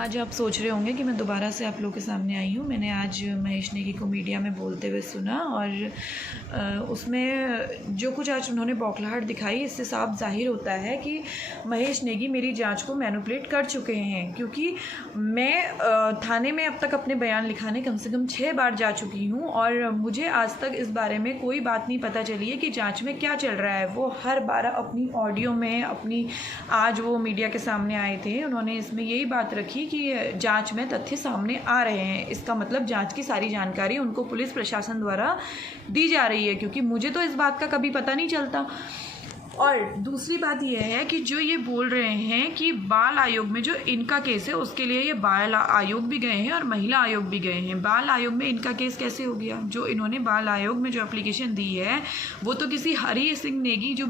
आज आप सोच रहे होंगे कि मैं दोबारा से आप लोगों के सामने आई हूँ। मैंने आज महेश नेगी को मीडिया में बोलते हुए सुना और उसमें जो कुछ आज उन्होंने बौखलाहट दिखाई, इससे साफ जाहिर होता है कि महेश नेगी मेरी जांच को मैनिपुलेट कर चुके हैं। क्योंकि मैं थाने में अब तक अपने बयान लिखाने कम से कम 6 बार जा चुकी हूँ और मुझे आज तक इस बारे में कोई बात नहीं पता चली है कि जाँच में क्या चल रहा है। वो हर बार अपनी ऑडियो में आज वो मीडिया के सामने आए थे, उन्होंने इसमें यही बात रखी कि जांच में तथ्य सामने आ रहे हैं। इसका मतलब जांच की सारी जानकारी उनको पुलिस प्रशासन द्वारा दी जा रही है, क्योंकि मुझे तो इस बात का कभी पता नहीं चलता। और दूसरी बात यह है कि जो ये बोल रहे हैं कि बाल आयोग में जो इनका केस है उसके लिए ये बाल आयोग भी गए हैं और महिला आयोग भी गए हैं। बाल आयोग में इनका केस कैसे हो गया? जो इन्होंने बाल आयोग में जो एप्लीकेशन दी है वो तो किसी हरी सिंह नेगी जो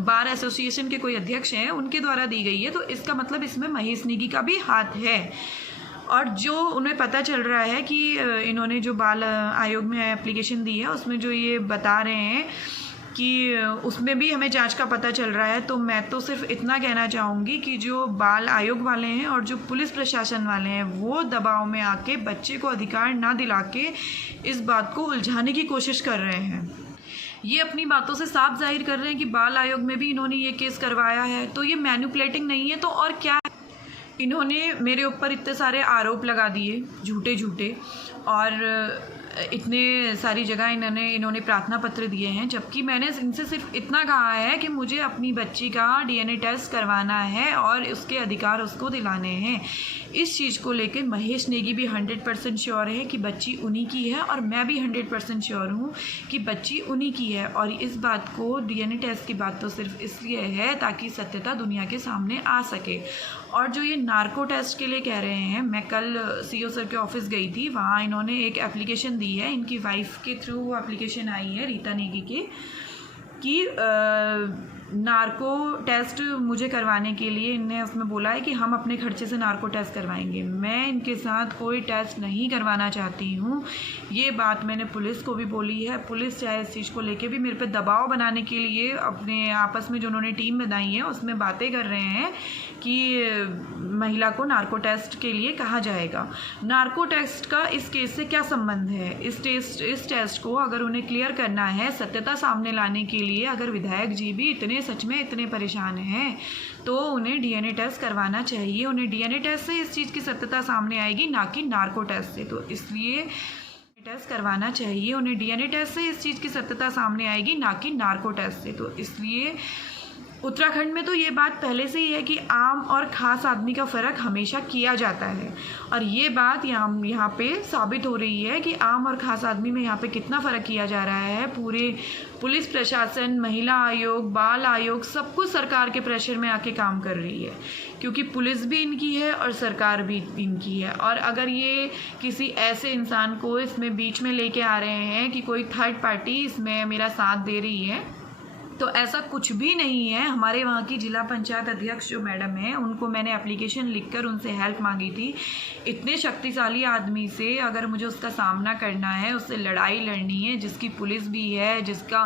बार एसोसिएशन के कोई अध्यक्ष हैं उनके द्वारा दी गई है। तो इसका मतलब इसमें महेश नेगी का भी हाथ है। और जो उन्हें पता चल रहा है कि इन्होंने जो बाल आयोग में एप्लीकेशन दी है उसमें जो ये बता रहे हैं कि उसमें भी हमें जांच का पता चल रहा है। तो मैं तो सिर्फ इतना कहना चाहूँगी कि जो बाल आयोग वाले हैं और जो पुलिस प्रशासन वाले हैं वो दबाव में आके बच्चे को अधिकार ना दिला के इस बात को उलझाने की कोशिश कर रहे हैं। ये अपनी बातों से साफ जाहिर कर रहे हैं कि बाल आयोग में भी इन्होंने ये केस करवाया है। तो ये मैनिपुलेटिंग नहीं है तो और क्या? इन्होंने मेरे ऊपर इतने सारे आरोप लगा दिए झूठे और इतने सारी जगह इन्होंने प्रार्थना पत्र दिए हैं, जबकि मैंने इनसे सिर्फ इतना कहा है कि मुझे अपनी बच्ची का डीएनए टेस्ट करवाना है और उसके अधिकार उसको दिलाने हैं। इस चीज़ को लेकर महेश नेगी भी 100% श्योर है कि बच्ची उन्हीं की है और मैं भी 100% श्योर हूँ कि बच्ची उन्हीं की है। और इस बात को डीएनए टेस्ट की बात तो सिर्फ इसलिए है ताकि सत्यता दुनिया के सामने आ सके। और जो ये नार्को टेस्ट के लिए कह रहे हैं, मैं कल सीओ सर के ऑफिस गई थी, वहाँ इन्होंने एक एप्लीकेशन दी है, इनकी वाइफ के थ्रू वो एप्लीकेशन आई है रीता नेगी के कि नार्को टेस्ट मुझे करवाने के लिए इनने उसमें बोला है कि हम अपने खर्चे से नार्को टेस्ट करवाएंगे। मैं इनके साथ कोई टेस्ट नहीं करवाना चाहती हूँ। ये बात मैंने पुलिस को भी बोली है। पुलिस चाहे इस चीज़ को लेके भी मेरे पे दबाव बनाने के लिए अपने आपस में जो उन्होंने टीम बनाई है उसमें बातें कर रहे हैं कि महिला को नार्को टेस्ट के लिए कहा जाएगा। नार्को टेस्ट का इस केस से क्या संबंध है? इस टेस्ट को अगर उन्हें क्लियर करना है, सत्यता सामने लाने के लिए अगर विधायक जी भी सच में इतने परेशान हैं तो उन्हें डीएनए टेस्ट करवाना चाहिए। उन्हें डीएनए टेस्ट से इस चीज़ की सत्यता सामने आएगी, ना कि नार्को टेस्ट से। तो इसलिए टेस्ट करवाना चाहिए, उन्हें डीएनए टेस्ट से इस चीज़ की सत्यता सामने आएगी, ना कि नार्को टेस्ट से। तो इसलिए उत्तराखंड में तो ये बात पहले से ही है कि आम और ख़ास आदमी का फ़र्क हमेशा किया जाता है और ये बात यहाँ पे साबित हो रही है कि आम और ख़ास आदमी में यहाँ पे कितना फ़र्क किया जा रहा है। पूरे पुलिस प्रशासन, महिला आयोग, बाल आयोग सब कुछ सरकार के प्रेशर में आके काम कर रही है, क्योंकि पुलिस भी इनकी है और सरकार भी इनकी है। और अगर ये किसी ऐसे इंसान को इसमें बीच में लेके आ रहे हैं कि कोई थर्ड पार्टी इसमें मेरा साथ दे रही है, तो ऐसा कुछ भी नहीं है। हमारे वहाँ की जिला पंचायत अध्यक्ष जो मैडम है, उनको मैंने एप्लीकेशन लिखकर उनसे हेल्प मांगी थी। इतने शक्तिशाली आदमी से अगर मुझे उसका सामना करना है, उससे लड़ाई लड़नी है, जिसकी पुलिस भी है, जिसका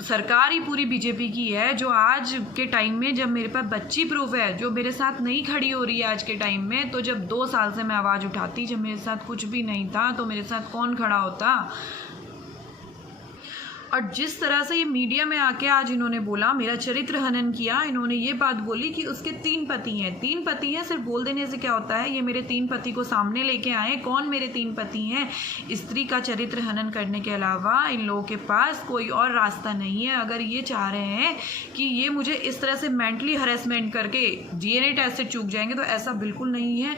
सरकार ही पूरी बीजेपी की है, जो आज के टाइम में जब मेरे पास बच्ची प्रूफ है, जो मेरे साथ नहीं खड़ी हो रही है आज के टाइम में, तो जब 2 साल से मैं आवाज़ उठाती, जब मेरे साथ कुछ भी नहीं था तो मेरे साथ कौन खड़ा होता? और जिस तरह से ये मीडिया में आके आज इन्होंने बोला, मेरा चरित्र हनन किया, इन्होंने ये बात बोली कि उसके 3 पति हैं। 3 पति हैं, सिर्फ बोल देने से क्या होता है? ये मेरे 3 पति को सामने लेके आए। कौन मेरे 3 पति हैं? स्त्री का चरित्र हनन करने के अलावा इन लोगों के पास कोई और रास्ता नहीं है। अगर ये चाह रहे हैं कि ये मुझे इस तरह से मेंटली हरेसमेंट करके डीएनए टेस्ट से चूक जाएंगे, तो ऐसा बिल्कुल नहीं है।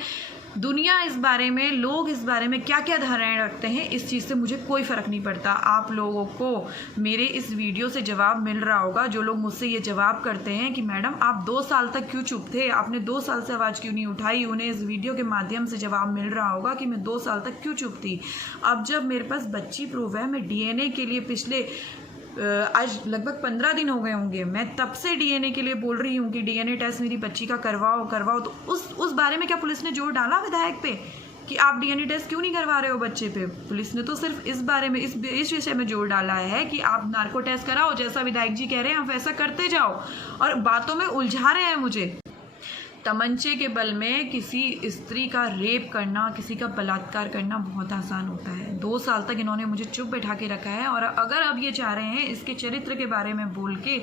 दुनिया इस बारे में, लोग इस बारे में क्या क्या धारणाएं रखते हैं, इस चीज़ से मुझे कोई फ़र्क नहीं पड़ता। आप लोगों को मेरे इस वीडियो से जवाब मिल रहा होगा। जो लोग मुझसे ये जवाब करते हैं कि मैडम आप 2 साल तक क्यों चुप थे, आपने 2 साल से आवाज़ क्यों नहीं उठाई, उन्हें इस वीडियो के माध्यम से जवाब मिल रहा होगा कि मैं 2 साल तक क्यों चुप थी। अब जब मेरे पास बच्ची प्रूफ है, मैं डीएनए के लिए पिछले आज लगभग 15 दिन हो गए होंगे, मैं तब से डीएनए के लिए बोल रही हूँ कि डीएनए टेस्ट मेरी बच्ची का करवाओ। तो उस बारे में क्या पुलिस ने जोर डाला विधायक पे कि आप डीएनए टेस्ट क्यों नहीं करवा रहे हो बच्चे पे? पुलिस ने तो सिर्फ इस बारे में, इस विषय में जोर डाला है कि आप नार्को टेस्ट कराओ, जैसा विधायक जी कह रहे हैं आप वैसा करते जाओ, और बातों में उलझा रहे हैं मुझे। तमंचे के बल में किसी स्त्री का रेप करना, किसी का बलात्कार करना बहुत आसान होता है। 2 साल तक इन्होंने मुझे चुप बैठा के रखा है और अगर अब ये चाह रहे हैं इसके चरित्र के बारे में बोल के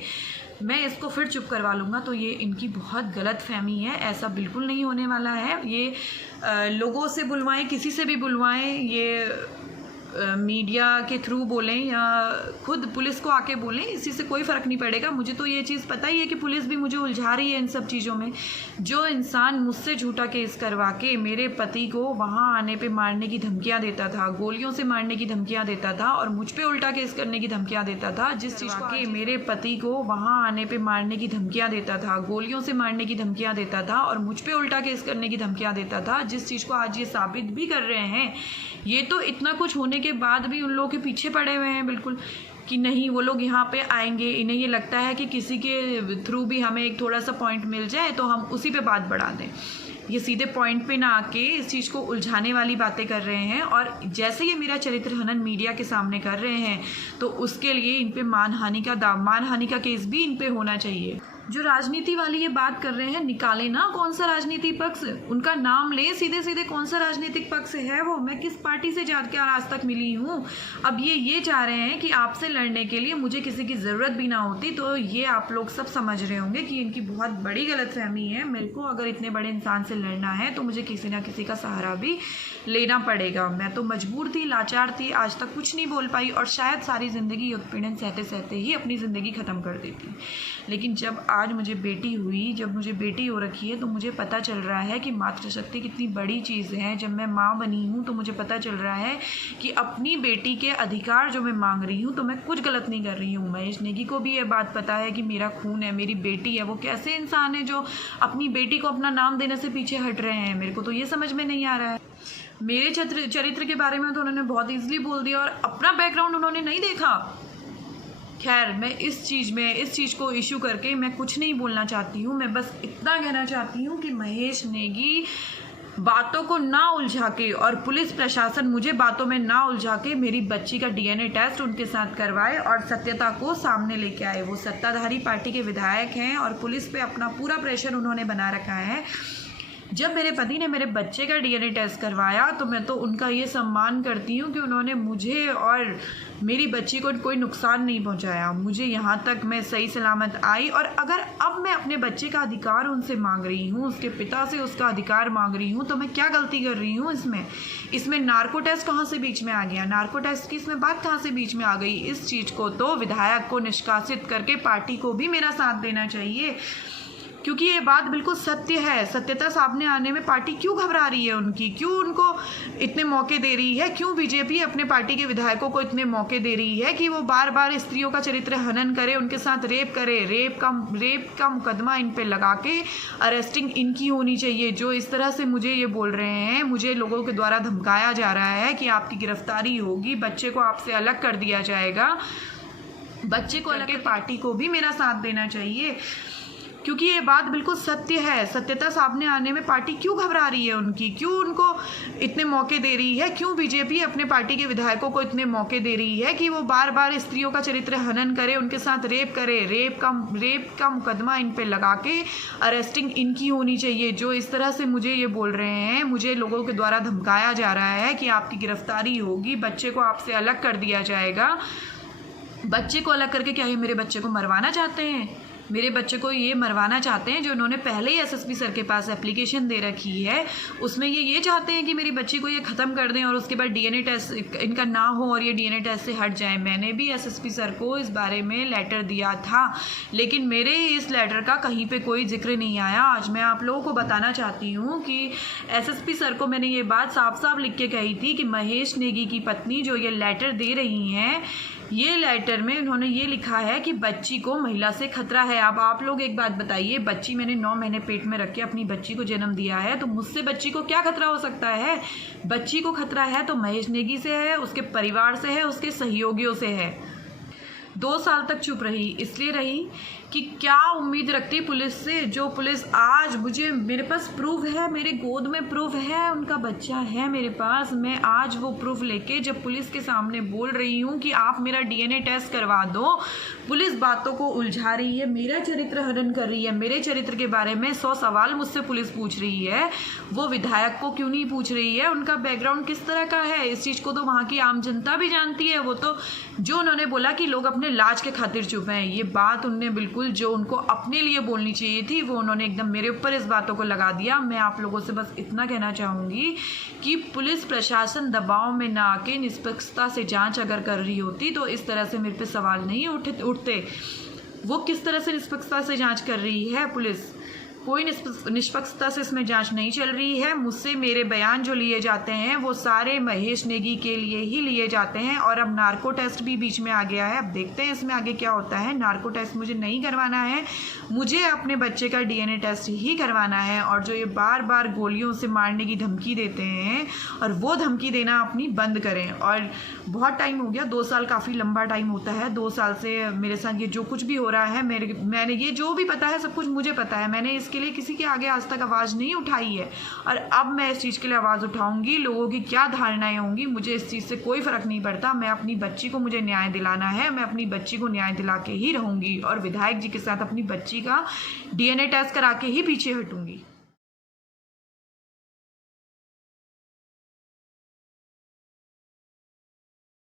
मैं इसको फिर चुप करवा लूँगा, तो ये इनकी बहुत गलत फहमी है। ऐसा बिल्कुल नहीं होने वाला है। ये लोगों से बुलवाएं, किसी से भी बुलवाएं, ये मीडिया के थ्रू बोलें या खुद पुलिस को आके बोलें, इसी से कोई फ़र्क नहीं पड़ेगा। मुझे तो ये चीज़ पता ही है कि पुलिस भी मुझे उलझा रही है इन सब चीज़ों में। जो इंसान मुझसे झूठा केस करवा के मेरे पति को वहाँ आने पे मारने की धमकियाँ देता था, गोलियों से मारने की धमकियाँ देता था और मुझ पे उल्टा केस करने की धमकियाँ देता था, जिस चीज़ को मेरे पति को वहाँ आने पे मारने की धमकियाँ देता था, गोलियों से मारने की धमकियाँ देता था और मुझ पे उल्टा केस करने की धमकियाँ देता था, जिस चीज़ को आज ये साबित भी कर रहे हैं। ये तो इतना कुछ होने के बाद भी उन लोगों के पीछे पड़े हुए हैं बिल्कुल कि नहीं वो लोग यहाँ पे आएंगे। इन्हें ये लगता है कि किसी के थ्रू भी हमें एक थोड़ा सा पॉइंट मिल जाए तो हम उसी पे बात बढ़ा दें। ये सीधे पॉइंट पे ना आके इस चीज़ को उलझाने वाली बातें कर रहे हैं और जैसे ये मेरा चरित्र हनन मीडिया के सामने कर रहे हैं तो उसके लिए इन पे मानहानि का केस भी इन पे होना चाहिए। जो राजनीति वाली ये बात कर रहे हैं, निकाले ना कौन सा राजनीतिक पक्ष, उनका नाम ले सीधे सीधे, कौन सा राजनीतिक पक्ष है वो, मैं किस पार्टी से जाकर आज तक मिली हूँ। अब ये चाह रहे हैं कि आपसे लड़ने के लिए मुझे किसी की ज़रूरत भी ना होती। तो ये आप लोग सब समझ रहे होंगे कि इनकी बहुत बड़ी गलतफहमी है। मेरे को अगर इतने बड़े इंसान से लड़ना है तो मुझे किसी ना किसी का सहारा भी लेना पड़ेगा। मैं तो मजबूर थी, लाचार थी, आज तक कुछ नहीं बोल पाई और शायद सारी ज़िंदगी उत्पीड़न सहते सहते ही अपनी ज़िंदगी ख़त्म कर देती। लेकिन जब आज मुझे बेटी हुई, जब मुझे बेटी हो रखी है, तो मुझे पता चल रहा है कि मातृशक्ति कितनी बड़ी चीज़ है। जब मैं माँ बनी हूँ तो मुझे पता चल रहा है कि अपनी बेटी के अधिकार जो मैं मांग रही हूँ तो मैं कुछ गलत नहीं कर रही हूँ। महेश नेगी को भी ये बात पता है कि मेरा खून है, मेरी बेटी है। वो कैसे इंसान है जो अपनी बेटी को अपना नाम देने से पीछे हट रहे हैं, मेरे को तो ये समझ में नहीं आ रहा है। मेरे चरित्र के बारे में तो उन्होंने बहुत ईजिली बोल दिया और अपना बैकग्राउंड उन्होंने नहीं देखा। खैर, मैं इस चीज़ को इशू करके मैं कुछ नहीं बोलना चाहती हूँ। मैं बस इतना कहना चाहती हूँ कि महेश नेगी बातों को ना उलझा के और पुलिस प्रशासन मुझे बातों में ना उलझा के मेरी बच्ची का डीएनए टेस्ट उनके साथ करवाए और सत्यता को सामने लेके आए। वो सत्ताधारी पार्टी के विधायक हैं और पुलिस पे अपना पूरा प्रेशर उन्होंने बना रखा है। जब मेरे पति ने मेरे बच्चे का डीएनए टेस्ट करवाया तो मैं तो उनका ये सम्मान करती हूँ कि उन्होंने मुझे और मेरी बच्ची को कोई नुकसान नहीं पहुँचाया। मुझे यहाँ तक मैं सही सलामत आई और अगर अब मैं अपने बच्चे का अधिकार उनसे मांग रही हूँ, उसके पिता से उसका अधिकार मांग रही हूँ, तो मैं क्या गलती कर रही हूँ इसमें नार्को टेस्ट कहाँ से बीच में आ गया? नार्को टेस्ट की इसमें बात कहाँ से बीच में आ गई? इस चीज़ को तो विधायक को निष्कासित करके पार्टी को भी मेरा साथ देना चाहिए, क्योंकि ये बात बिल्कुल सत्य है। सत्यता सामने आने में पार्टी क्यों घबरा रही है उनकी, क्यों उनको इतने मौके दे रही है, क्यों बीजेपी अपने पार्टी के विधायकों को इतने मौके दे रही है कि वो बार बार स्त्रियों का चरित्र हनन करे, उनके साथ रेप करे। रेप का मुकदमा इन पे लगा के अरेस्टिंग इनकी होनी चाहिए। जो इस तरह से मुझे ये बोल रहे हैं, मुझे लोगों के द्वारा धमकाया जा रहा है कि आपकी गिरफ्तारी होगी, बच्चे को आपसे अलग कर दिया जाएगा। बच्चे को अलग, पार्टी को भी मेरा साथ देना चाहिए, क्योंकि ये बात बिल्कुल सत्य है। सत्यता सामने आने में पार्टी क्यों घबरा रही है उनकी, क्यों उनको इतने मौके दे रही है, क्यों बीजेपी अपने पार्टी के विधायकों को इतने मौके दे रही है कि वो बार बार स्त्रियों का चरित्र हनन करे, उनके साथ रेप करे। रेप का मुकदमा इन पे लगा के अरेस्टिंग इनकी होनी चाहिए। जो इस तरह से मुझे ये बोल रहे हैं, मुझे लोगों के द्वारा धमकाया जा रहा है कि आपकी गिरफ्तारी होगी, बच्चे को आपसे अलग कर दिया जाएगा। बच्चे को अलग करके क्या ये मेरे बच्चे को मरवाना चाहते हैं? मेरे बच्चे को ये मरवाना चाहते हैं जो उन्होंने पहले ही एसएसपी सर के पास एप्लीकेशन दे रखी है। उसमें ये चाहते हैं कि मेरी बच्ची को ये ख़त्म कर दें और उसके बाद डीएनए टेस्ट इनका ना हो और ये डीएनए टेस्ट से हट जाए। मैंने भी एसएसपी सर को इस बारे में लेटर दिया था, लेकिन मेरे इस लेटर का कहीं पे कोई जिक्र नहीं आया। आज मैं आप लोगों को बताना चाहती हूँ कि एसएसपी सर को मैंने ये बात साफ साफ लिख के कही थी कि महेश नेगी की पत्नी जो ये लेटर दे रही हैं, ये लेटर में उन्होंने ये लिखा है कि बच्ची को महिला से खतरा है। अब आप लोग एक बात बताइए, बच्ची मैंने 9 महीने पेट में रख के अपनी बच्ची को जन्म दिया है, तो मुझसे बच्ची को क्या खतरा हो सकता है? बच्ची को खतरा है तो महेश नेगी से है, उसके परिवार से है, उसके सहयोगियों से है। 2 साल तक चुप रही, इसलिए रही कि क्या उम्मीद रखती पुलिस से, जो पुलिस आज मुझे, मेरे पास प्रूफ है, मेरे गोद में प्रूफ है, उनका बच्चा है मेरे पास, मैं आज वो प्रूफ लेके जब पुलिस के सामने बोल रही हूँ कि आप मेरा DNA टेस्ट करवा दो, पुलिस बातों को उलझा रही है, मेरा चरित्र हनन कर रही है, मेरे चरित्र के बारे में 100 सवाल मुझसे पुलिस पूछ रही है। वो विधायक को क्यों नहीं पूछ रही है, उनका बैकग्राउंड किस तरह का है, इस चीज़ को तो वहाँ की आम जनता भी जानती है। वो तो जो उन्होंने बोला कि लोग अपने लाज के खातिर चुप हैं, ये बात उनने बिल्कुल जो उनको अपने लिए बोलनी चाहिए थी वो उन्होंने एकदम मेरे ऊपर इस बातों को लगा दिया। मैं आप लोगों से बस इतना कहना चाहूँगी कि पुलिस प्रशासन दबाव में ना आके निष्पक्षता से जांच अगर कर रही होती तो इस तरह से मेरे पे सवाल नहीं उठते। वो किस तरह से निष्पक्षता से जांच कर रही है पुलिस, कोई निष्पक्षता से इसमें जांच नहीं चल रही है। मुझसे मेरे बयान जो लिए जाते हैं वो सारे महेश नेगी के लिए ही लिए जाते हैं। और अब नार्को टेस्ट भी बीच में आ गया है, अब देखते हैं इसमें आगे क्या होता है। नार्को टेस्ट मुझे नहीं करवाना है, मुझे अपने बच्चे का DNA टेस्ट ही करवाना है। और जो ये बार बार गोलियों से मारने की धमकी देते हैं और वो धमकी देना अपनी बंद करें। और बहुत टाइम हो गया, 2 साल काफ़ी लंबा टाइम होता है। 2 साल से मेरे साथ ये जो कुछ भी हो रहा है, मैंने ये जो भी पता है सब कुछ मुझे पता है, मैंने इसके लिए किसी के आगे आज तक आवाज़ नहीं उठाई है। और अब मैं इस चीज़ के लिए आवाज़ उठाऊंगी। लोगों की क्या धारणाएं होंगी मुझे इस चीज़ से कोई फ़र्क नहीं पड़ता। मैं अपनी बच्ची को, मुझे न्याय दिलाना है, मैं अपनी बच्ची को न्याय दिला के ही रहूँगी और विधायक जी के साथ अपनी बच्ची का DNA टेस्ट करा के ही पीछे हटूँगी।